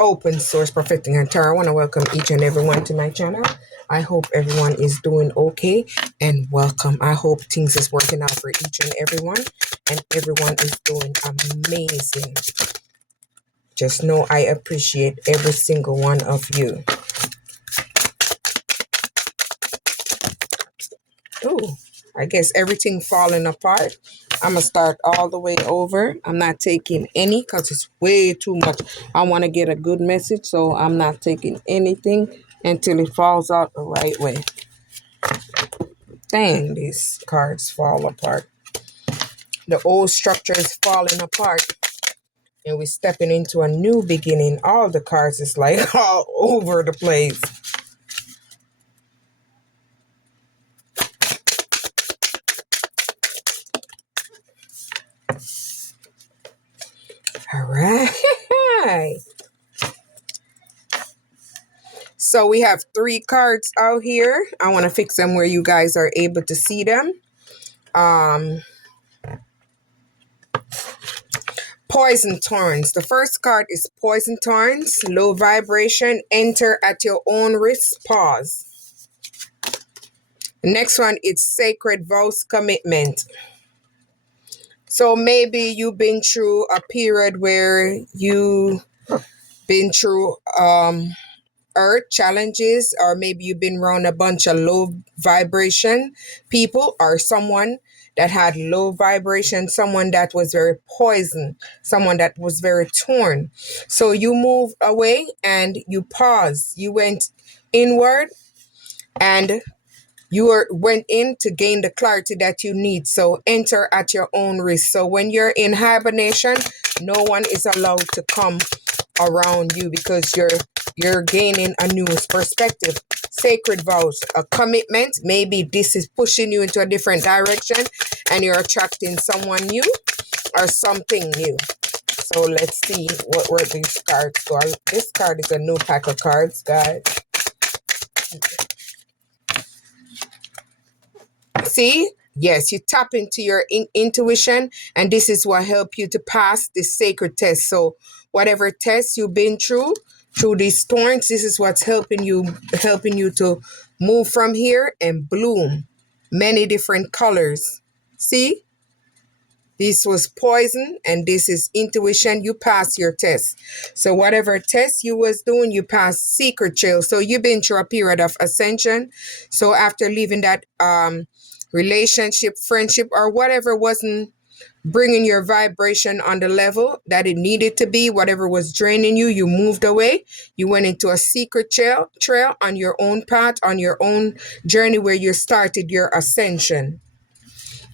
Open Source Prophetic and Tarot. I want to welcome each and everyone to my channel. I hope everyone is doing okay and welcome. I hope things is working out for each and everyone and everyone is doing amazing. Just know I appreciate every single one of you. Ooh, I guess everything falling apart. I'm going to start all the way over. I'm not taking any because it's way too much. I want to get a good message, so I'm not taking anything until it falls out the right way. Dang, these cards fall apart. The old structure is falling apart. And we're stepping into a new beginning. All the cards is like all over the place. All right. So we have 3 cards out here. I want to fix them where you guys are able to see them. Poison Thorns. The first card is Poison Thorns. Low vibration. Enter at your own risk. Pause. The next one is Sacred Vows Commitment. So maybe you've been through a period where you been through earth challenges, or maybe you've been around a bunch of low vibration people, or someone that had low vibration, someone that was very poison, someone that was very torn. So you moved away and you paused. You went inward and you went in to gain the clarity that you need. So enter at your own risk. So when you're in hibernation, no one is allowed to come around you because you're gaining a new perspective. Sacred vows, a commitment. Maybe this is pushing you into a different direction and you're attracting someone new or something new. So let's see what were these cards for. This card is a new pack of cards, guys. See? Yes, you tap into your intuition, and this is what help you to pass this sacred test. So whatever test you've been through these thorns, this is what's helping you to move from here and bloom many different colors. See? This was poison and this is intuition. You pass your test. So whatever test you was doing, you passed secret trail. So you've been through a period of ascension. So after leaving that relationship, friendship, or whatever wasn't bringing your vibration on the level that it needed to be, whatever was draining you, you moved away. You went into a secret trail on your own path, on your own journey where you started your ascension.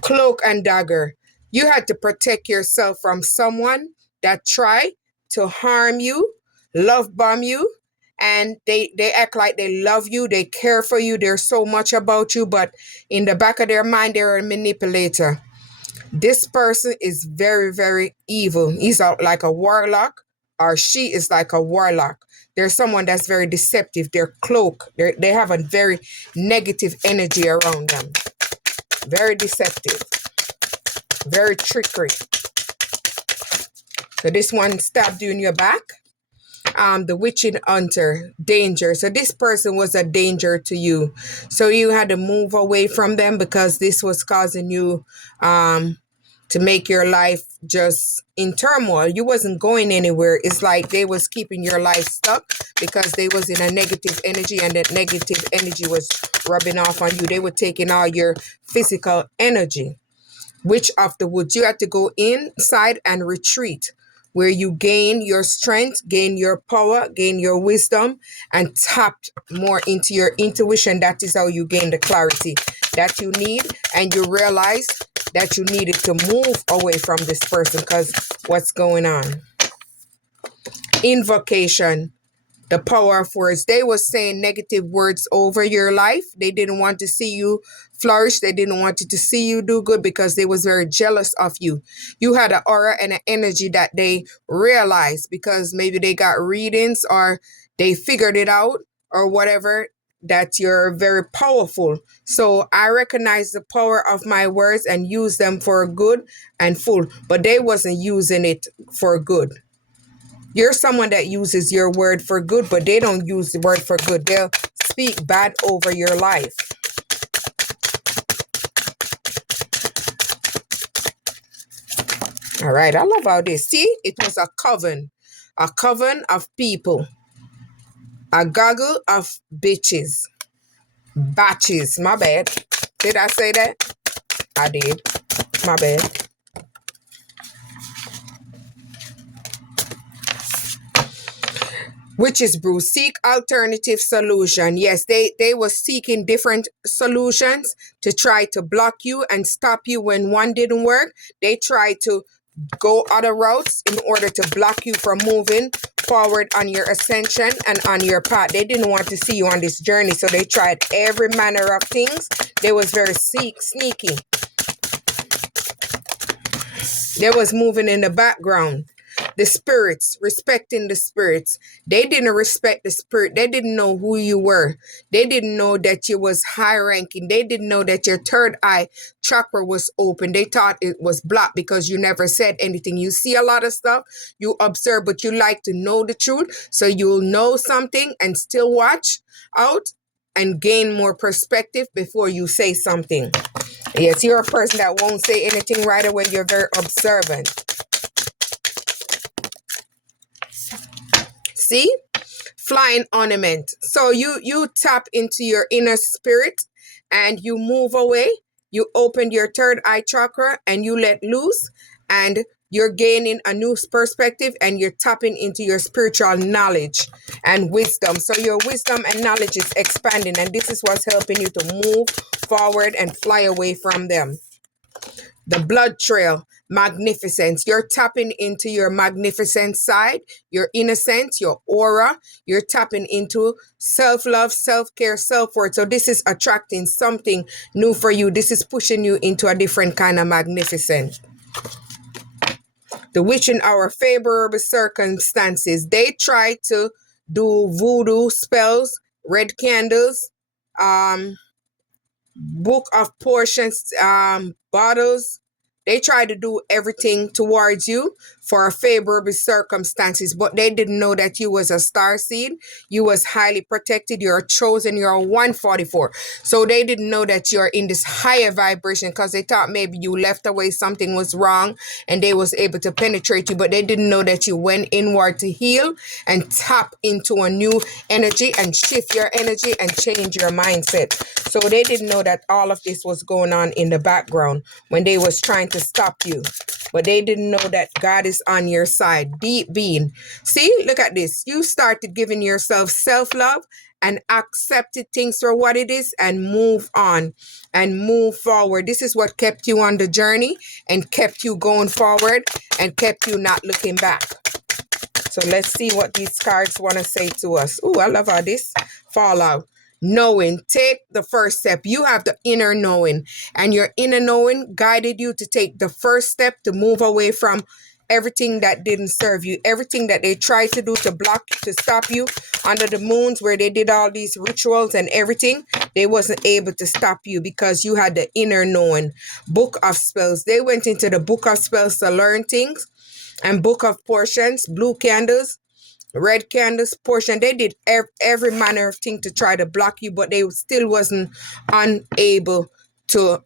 Cloak and dagger. You had to protect yourself from someone that tried to harm you, love bomb you, and they act like they love you, they care for you, there's so much about you, but in the back of their mind, they're a manipulator. This person is very, very evil. He's like a warlock, or she is like a warlock. There's someone that's very deceptive. They're cloak. They have a very negative energy around them. Very deceptive. Very trickery. So this one stabbed you in your back. The witching hunter, danger. So this person was a danger to you. So you had to move away from them because this was causing you to make your life just in turmoil. You wasn't going anywhere. It's like they was keeping your life stuck because they was in a negative energy, and that negative energy was rubbing off on you. They were taking all your physical energy. Witch of the woods. You had to go inside and retreat, where you gain your strength, gain your power, gain your wisdom, and tap more into your intuition. That is how you gain the clarity that you need, and you realize that you needed to move away from this person because what's going on. Invocation. The power of words. They were saying negative words over your life. They didn't want to see you flourish. They didn't want to see you do good because they was very jealous of you. You had an aura and an energy that they realized because maybe they got readings or they figured it out or whatever, that you're very powerful. So I recognize the power of my words and use them for good and full. But they wasn't using it for good. You're someone that uses your word for good, but they don't use the word for good. They'll speak bad over your life. All right, I love how this. See, it was a coven of people, a gaggle of bitches, batches. My bad. Did I say that? I did. My bad. Witches brew, seek alternative solution. Yes, they were seeking different solutions to try to block you and stop you when one didn't work. They tried to go other routes in order to block you from moving forward on your ascension and on your path. They didn't want to see you on this journey, so they tried every manner of things. They was very sneaky. They was moving in the background. The spirits, respecting the spirits. They didn't respect the spirit. They didn't know who you were. They didn't know that you was high ranking. They didn't know that your third eye chakra was open. They thought it was blocked because you never said anything. You see a lot of stuff, you observe, but you like to know the truth. So you'll know something and still watch out and gain more perspective before you say something. Yes, you're a person that won't say anything right away. You're very observant. See? Flying ornament. So you tap into your inner spirit and you move away. You open your third eye chakra and you let loose, and you're gaining a new perspective and you're tapping into your spiritual knowledge and wisdom. So your wisdom and knowledge is expanding, and this is what's helping you to move forward and fly away from them. The blood trail, magnificence. You're tapping into your magnificent side, your innocence, your aura. You're tapping into self-love, self-care, self-worth. So this is attracting something new for you. This is pushing you into a different kind of magnificence. The witch in our favorable circumstances. They try to do voodoo spells, red candles, book of portions, bottles. They try to do everything towards you for favorable circumstances, but they didn't know that you was a star seed. You was highly protected. You're chosen. You're a 144. So they didn't know that you're in this higher vibration because they thought maybe you left away, something was wrong, and they was able to penetrate you, but they didn't know that you went inward to heal and tap into a new energy and shift your energy and change your mindset. So they didn't know that all of this was going on in the background when they was trying to stop you. But they didn't know that God is on your side. Deep being. See, look at this. You started giving yourself self-love and accepted things for what it is and move on and move forward. This is what kept you on the journey and kept you going forward and kept you not looking back. So let's see what these cards want to say to us. Oh, I love how this fallout. Knowing, take the first step. You have the inner knowing, and your inner knowing guided you to take the first step to move away from everything that didn't serve you, everything that they tried to do to block, to stop you under the moons where they did all these rituals and everything. They wasn't able to stop you because you had the inner knowing. Book of spells. They went into the book of spells to learn things, and book of portions, blue candles, red candles, portion. They did every manner of thing to try to block you, but they still wasn't unable to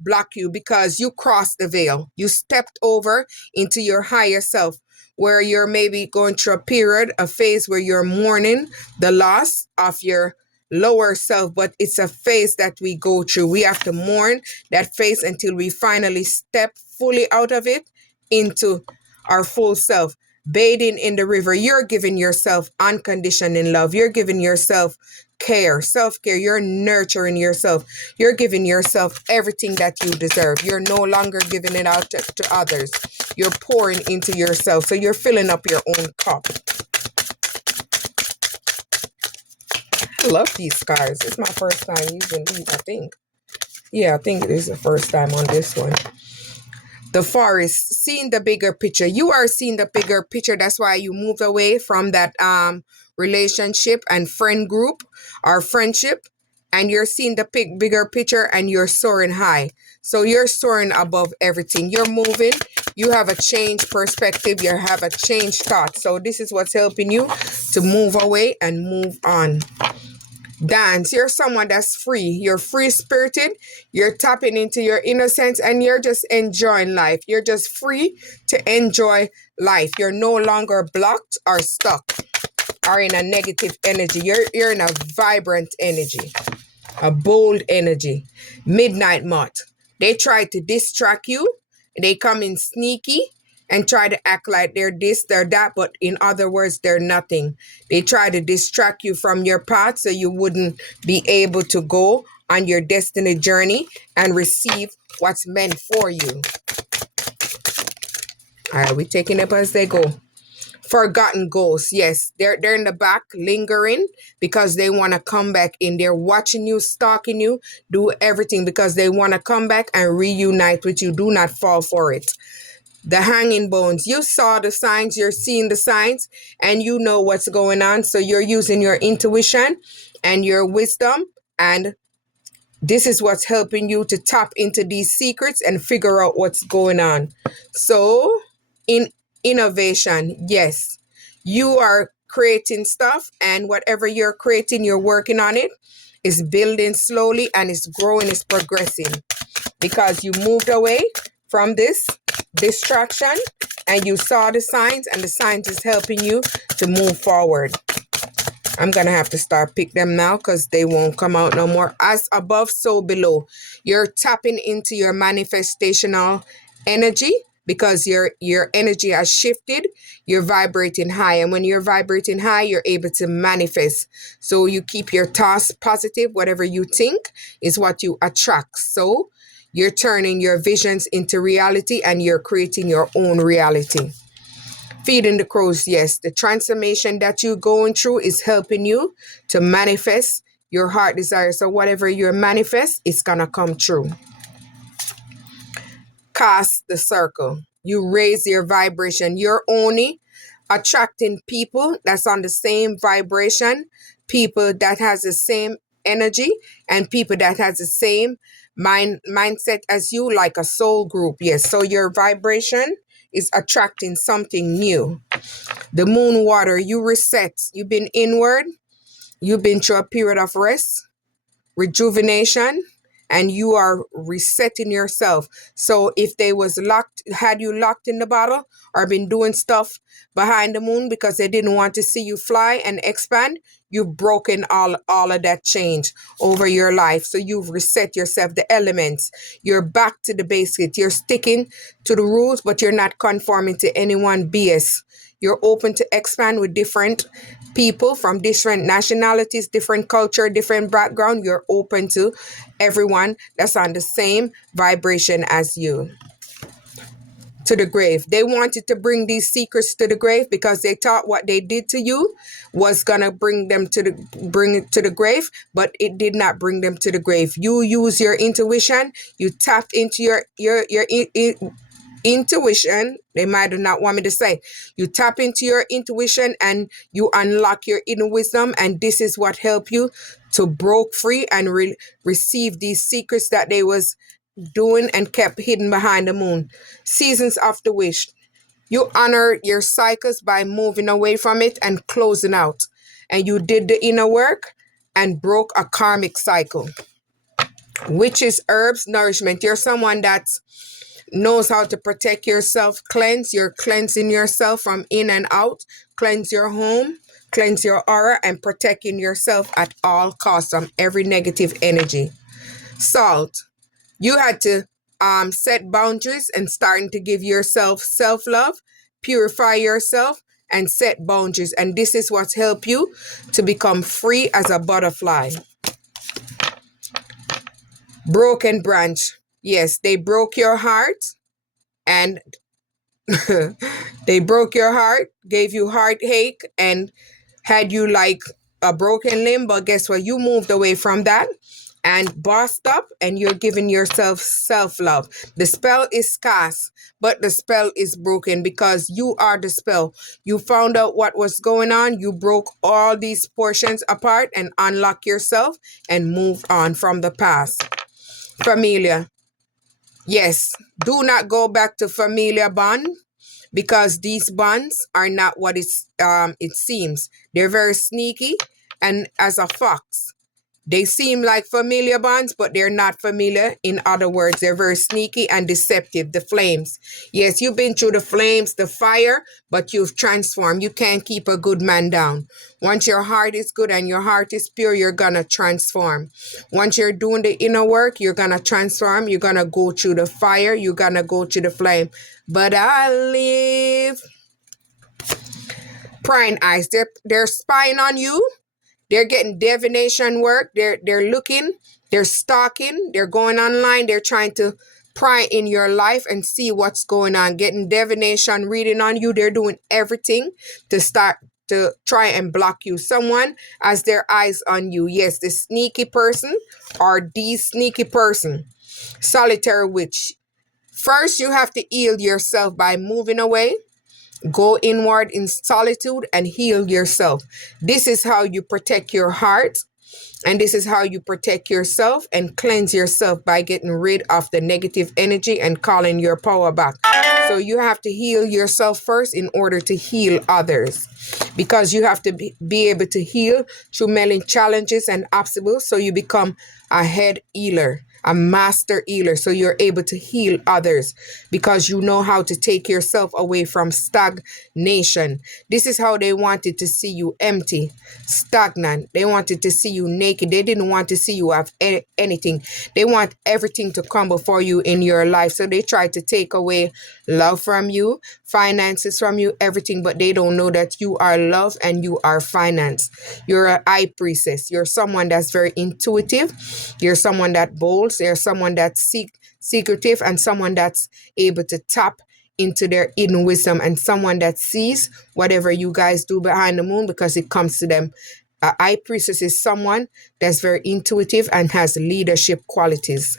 block you because you crossed the veil. You stepped over into your higher self, where you're maybe going through a period, a phase where you're mourning the loss of your lower self, but it's a phase that we go through. We have to mourn that phase until we finally step fully out of it into our full self. Bathing in the river, you're giving yourself unconditional love. You're giving yourself care, self-care. You're nurturing yourself. You're giving yourself everything that you deserve. You're no longer giving it out to others. You're pouring into yourself. So you're filling up your own cup. I love these cards. It's my first time using these, I think. Yeah, I think it is the first time on this one. The forest, seeing the bigger picture. You are seeing the bigger picture. That's why you moved away from that relationship and friend group or friendship. And you're seeing the bigger picture and you're soaring high. So you're soaring above everything. You're moving. You have a changed perspective. You have a changed thought. So this is what's helping you to move away and move on. Dance. You're someone that's free. You're free spirited. You're tapping into your innocence and you're just enjoying life. You're just free to enjoy life. You're no longer blocked or stuck or in a negative energy. You're in a vibrant energy, a bold energy. Midnight Moth. They try to distract you. They come in sneaky and try to act like they're this, they're that, but in other words, they're nothing. They try to distract you from your path so you wouldn't be able to go on your destiny journey and receive what's meant for you. All right, we're taking up as they go. Forgotten ghosts. Yes, they're in the back lingering because they want to come back in. They're watching you, stalking you, do everything because they want to come back and reunite with you. Do not fall for it. The hanging bones. You saw the signs, you're seeing the signs, and you know what's going on. So you're using your intuition and your wisdom, and this is what's helping you to tap into these secrets and figure out what's going on. So in innovation, yes, you are creating stuff, and whatever you're creating, you're working on it. It's building slowly and it's growing, it's progressing because you moved away from this distraction and you saw the signs, and the signs is helping you to move forward. I'm gonna have to start pick them now because they won't come out no more. As above, so below. You're tapping into your manifestational energy because your energy has shifted. You're vibrating high, and when you're vibrating high, you're able to manifest. So you keep your thoughts positive. Whatever you think is what you attract. So you're turning your visions into reality and you're creating your own reality. Feeding the crows, yes, the transformation that you're going through is helping you to manifest your heart desire. So whatever you manifest, it's gonna come true. Cast the circle. You raise your vibration. You're only attracting people that's on the same vibration, people that has the same energy, and people that has the same mindset as you, like a soul group. Yes, so your vibration is attracting something new. The moon water, you reset. You've been inward. You've been through a period of rest, rejuvenation, and you are resetting yourself. So if they was locked, had you locked in the bottle or been doing stuff behind the moon because they didn't want to see you fly and expand, you've broken all of that change over your life. So you've reset yourself, the elements. You're back to the basics. You're sticking to the rules, but you're not conforming to anyone BS. You're open to expand with different people from different nationalities, different culture, different background. You're open to everyone that's on the same vibration as you. To the grave. They wanted to bring these secrets to the grave because they thought what they did to you was gonna bring it to the grave, but it did not bring them to the grave. You use your intuition. You tapped into your intuition. They might not want me to say. You tap into your intuition and you unlock your inner wisdom, and this is what helped you to broke free and receive these secrets that they was doing and kept hidden behind the moon. Seasons of the wish. You honor your cycles by moving away from it and closing out. And you did the inner work and broke a karmic cycle. Witches, herbs, nourishment. You're someone that knows how to protect yourself, cleanse. You're cleansing yourself from in and out. Cleanse your home, cleanse your aura, and protecting yourself at all costs from every negative energy. Salt. You had to set boundaries and starting to give yourself self-love, purify yourself, and set boundaries. And this is what's helped you to become free as a butterfly. Broken branch. Yes, they broke your heart and they broke your heart, gave you heartache, and had you like a broken limb. But guess what? You moved away from that and bossed up, and you're giving yourself self-love. The spell is cast, but the spell is broken because you are the spell. You found out what was going on. You broke all these portions apart and unlocked yourself and moved on from the past. Familia. Yes, do not go back to familiar bond because these bonds are not what it seems. They're very sneaky and as a fox. They seem like familiar bonds, but they're not familiar. In other words, they're very sneaky and deceptive. The flames. Yes, you've been through the flames, the fire, but you've transformed. You can't keep a good man down. Once your heart is good and your heart is pure, you're going to transform. Once you're doing the inner work, you're going to transform. You're going to go through the fire. You're going to go through the flame. But I live. Prying eyes. They're spying on you. They're getting divination work. They're looking, they're stalking, they're going online, they're trying to pry in your life and see what's going on, getting divination reading on you. They're doing everything to start to try and block you. Someone has their eyes on you. Yes, the sneaky person or the sneaky person. Solitary witch. First, you have to heal yourself by moving away. Go inward in solitude and heal yourself. This is how you protect your heart. And this is how you protect yourself and cleanse yourself by getting rid of the negative energy and calling your power back. So you have to heal yourself first in order to heal others. Because you have to be able to heal through many challenges and obstacles. So you become a head healer, a master healer. So you're able to heal others because you know how to take yourself away from stagnation. This is how they wanted to see you empty, stagnant. They wanted to see you naked. They didn't want to see you have anything. They want everything to come before you in your life. So they try to take away love from you, finances from you, everything, but they don't know that you are love and you are finance. You're a high priestess. You're someone that's very intuitive. You're someone that bold. You're someone that's secretive and someone that's able to tap into their hidden wisdom and someone that sees whatever you guys do behind the moon because it comes to them. A high priestess is someone that's very intuitive and has leadership qualities.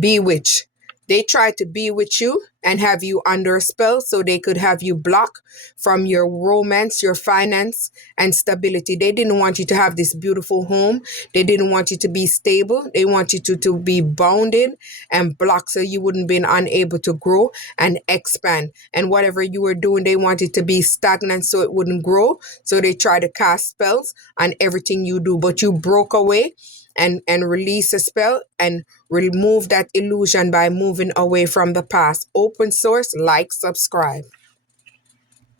Bewitch. They try to bewitch you and have you under a spell so they could have you block from your romance, your finance, and stability. They didn't want you to have this beautiful home. They didn't want you to be stable. They want you to be bounded and blocked so you wouldn't be unable to grow and expand. And whatever you were doing, they wanted to be stagnant so it wouldn't grow. So they try to cast spells on everything you do. But you broke away and release a spell and remove that illusion by moving away from the past. Open source, like, subscribe.